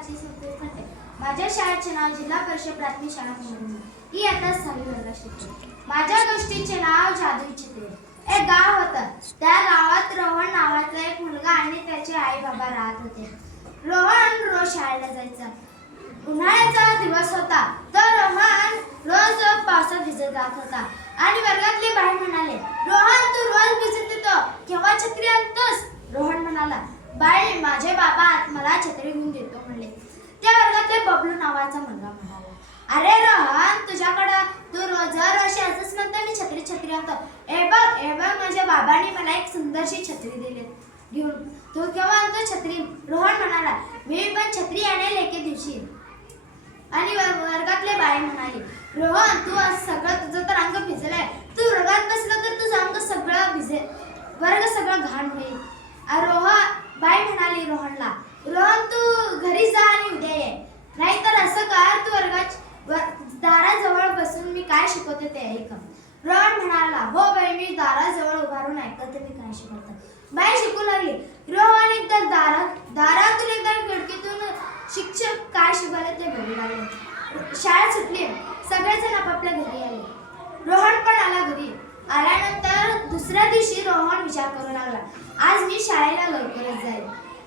माझी संतोष खंडे. माझ्या शाळेचे नाव जिल्हा परिषद प्राथमिक शाळा मुंबई. इयत्ता 6वी वर्गात शिकते. माझ्या गोष्टीचे नाव जादुई चित्रे. एक गाव होतं. त्या गावात रोहन नावाचा एक मुलगा आणि त्याचे आई बाबा राहत होते. रोहन रोज शाळेला जायचा. उन्हाळ्याचा दिवस होता तर रोहन रोज पावसात भिजत जात होता आणि वर्गातले बाई म्हणाले, रोहन तू रोज भिजत येतो, केव्हा छत्री आणतोस? रोहन म्हणाला, बाई माझे बाबा मला छत्री घेऊन देतो म्हणले. त्या वर्गातले बबलू नावाचा मुलगा म्हणाला, अरे रोहन तुझ्याकडं तू दरवर्षी असंच म्हणतो मी छत्री छत्री आणतो. हे बघ माझ्या बाबांनी मला एक सुंदरशी छत्री दिली घेऊन, तू केव्हा आणतो छत्री? रोहन म्हणाला, मी पण छत्री आणेल एके दिवशी. आणि वर्गातले बाई म्हणाले, रोहन तू आज सगळं तुझं तर अंग भिजलंय, तू वर्गात बसलं तर तुझं अंग सगळं भिजेल, वर्ग सगळं घाण होईल. बाई म्हणाली रोहनला, रोहन तू घरी जा आणि उद्या ये, नाहीतर असं कर तू दाराजवळ बसून मी काय शिकवते ते ऐक. रोहन म्हणाला, हो बाई मी दाराजवळ उभारून ऐकते मी काय शिकवते. बाई शिकू लागली. रोहन एकदा दारातून एकदा खिडकीतून शिक्षक काय शिकवले ते बघू लागले. शाळा सुटली. सगळेजण आपापल्या घरी आले. रोहन पण आला घरी. आल्यानंतर दुसऱ्या दिवशी रोहन विचार करू लागला, आज मी शाळेला लवकरच जाईल.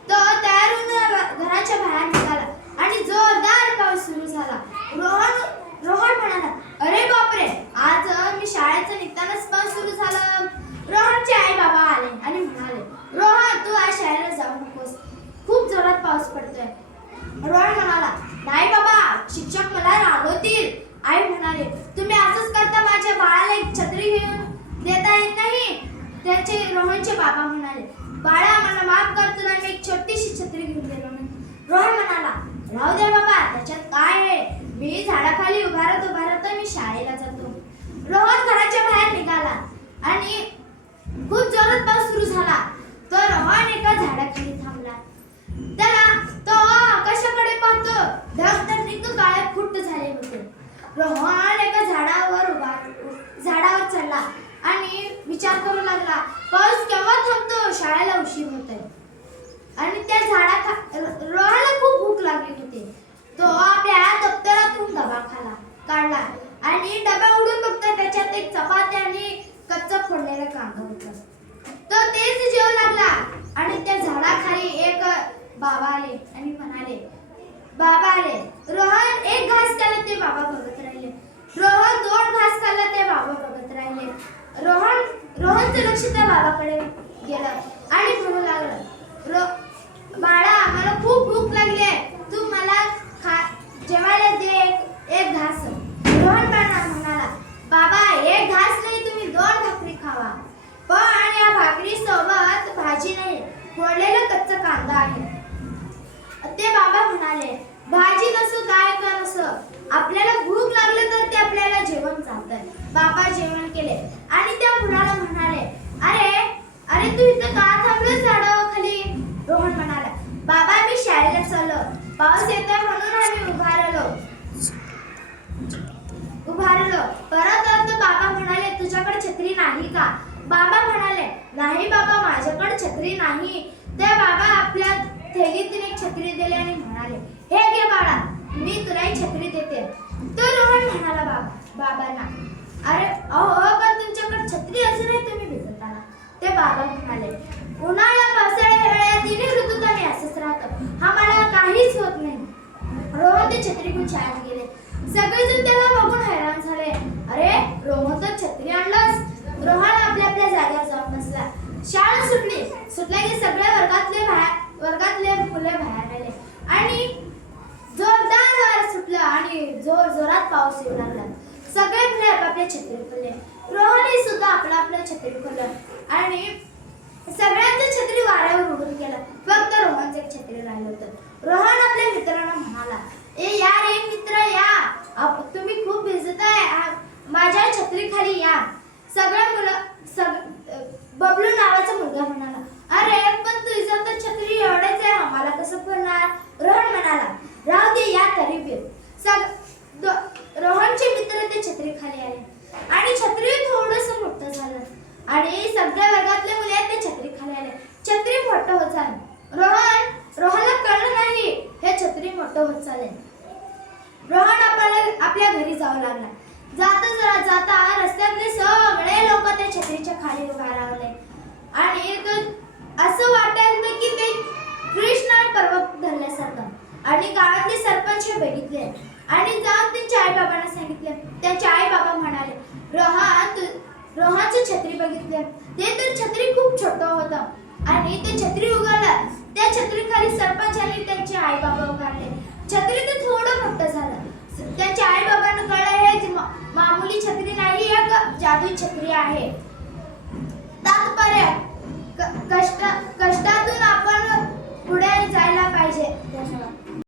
तो तयार होऊन घराच्या बाहेर निघाला आणि जोरदार पाऊस सुरू झाला. रोहन म्हणाला, अरे बापरे, आज मी शाळेचं निघतानाच पाऊस सुरू झाला. रोहनचे आई बाबा आले आणि म्हणाले, रोहन तू आज शाळेला जाऊ नकोस, खूप जोरात पाऊस पडतोय. रोहन म्हणाला, नाही बाबा, शिक्षक मला रागवतील. आई म्हणाले, तुम्ही असंच करता, माझ्या बाळाला एक छत्री घेऊन देता येत नाही? त्याचे रोहनचे बाबा म्हणाले, बाळा मला माफ कर, तुला मी एक छोटीशी छत्री घेऊन दिलो नाही. रोहन म्हणाला, राहू दे बाबा, त्याच्यात काय आहे, मी झाडाखाली उभारत मी शाळेला जातो. रोहन घराच्या बाहेर निघाला आणि खूप जोरात पाऊस सुरू झाला. तर रोहन एका झाडाखाली थांबला. तो आकाशाकडे पाहतो. ढग तर काळे फुट्ट झाले होते. रोहन एका झाडावर चढला आणि विचार करू लागला, पाऊस केव्हा थांबतो, शाळेला उशीर होतोय. आणि त्या रोहनला खूप भूक लागली होती. तो आपल्या दप्तरातून डबा काढला आणि डबा उडून बघता त्याच्यात एक चपाती आणि कच्चा फोडलेला कांदा होता. तो तेच जेवू लागला आणि त्या झाडाखाली एक बाबा आले आणि म्हणाले, रोहन एक घास खाल्ला ते बाबा बघत राहिले. रोहन 2 घास खाल्ला ते बाबा बघत राहिले. रोहनचं लक्ष त्या बाबाकडे गेलं आणि म्हणू लागलं, बाळा मला खूप भूक लागली आहे, तू मला जेवायला दे एक घास. रोहन म्हणाला, बाबा एक घास नाही, तुम्ही 2 भाकरी खावा, पण या भाकरी सोबत भाजी नाही, फोडलेला कच्चा कांदा आहे. ते बाबा म्हणाले, भाजी नसो काय का नसो, आपल्याला भूक लागली तर ते आपल्याला जेवण चालतंय. बाबा जेवण केले आणि त्या मुलाला म्हणाले, अरे तू इथं का थांबलोस झाडाखाली? रोहन म्हणाला, बाबा मी शाळेला चाललो, पाऊस येतोय म्हणून आम्ही उभारलो. परत बाबा म्हणाले, तुझ्याकडे छत्री नाही का? बाबा म्हणाले, नाही बाबा माझ्याकडे छत्री नाही. त्या बाबा आपल्या थैलीतून एक छत्री दिली आणि म्हणाले, हे घे बाळा, मी तुला एक छत्री देते. तो रोहन म्हणाला बाबांना, पण तुमच्याकडे छत्री असूनही तुम्ही भिजत आला. ते बाबा म्हणाले, उन्हाळा पावसाळा हिवाळा 3 ऋतूत आम्ही असंच राहतो, आम्हाला काहीच होत नाही. रोहन ते छत्री घेऊन शाळेत गेले. सगळेजण त्याला बघून हैराण झाले. अरे रोहन तर छत्री आणलास. रोहन आपल्या जागेवर जाऊन बसला. शाळा सुटल्या की सगळे वर्गातले मुले बाहेर आले आणि जोरदार वारा सुटला आणि जोरात पाऊस येऊ लागला. सगळे मुले आपापल्या छत्री खोलले. रोहनही सुद्धा आपल्या छत्री खोललं आणि सगळ्यांचं छत्री वाऱ्यावर उडून गेलं. फक्त रोहनचं एक छत्री राहिलं होतं. रोहन आपल्या मित्रांना म्हणाला, एक मित्र या, तुम्ही खूप भिजताय, माझ्या छत्री खाली या. बबलू नावाचा मुलगा म्हणाला, अरे पण तुझं तर छत्री एवढेच आहे, आम्हाला कसं पडणार? रोहन म्हणाला, राहू दे या तरी फिर. रोहनचे मित्र ते छत्री खाली आले आणि छत्री थोडंसं मोठं झालं आणि सगळ्या वर्गातले मुले ते छत्री खाली आले. छत्री मोठं होत झालं. रोहनला कळलं नाही हे छत्री मोठं होत चालले. रोहन आपल्या घरी जाऊ लागला. जाता रस्त्यातले सगळे लोक त्या छत्रीच्या खाली उभा राहिले आणि असं वाटायला की ते कृष्ण पर्वत धरल्यासारखं. आणि गावातले सरपंच हे बघितले आणि जाऊन त्यांच्या आई बाबांना सांगितले. त्यांचे आई बाबा म्हणाले, रोहनची छत्री बघितले, ते तर छत्री खूप छोटं होतं आणि ते छत्री उगारलं. त्या छत्रीखाली सरपंच आणि त्यांचे आई बाबा उभारले. छत्री ते थोडं मोठं झालं. त्यांच्या आई बाबांना कळलं हे मामूली छत्री नाही, एक जादुई छत्री आहे. तात्पर्य कष्टातून आपण पुढे जायला पाहिजे.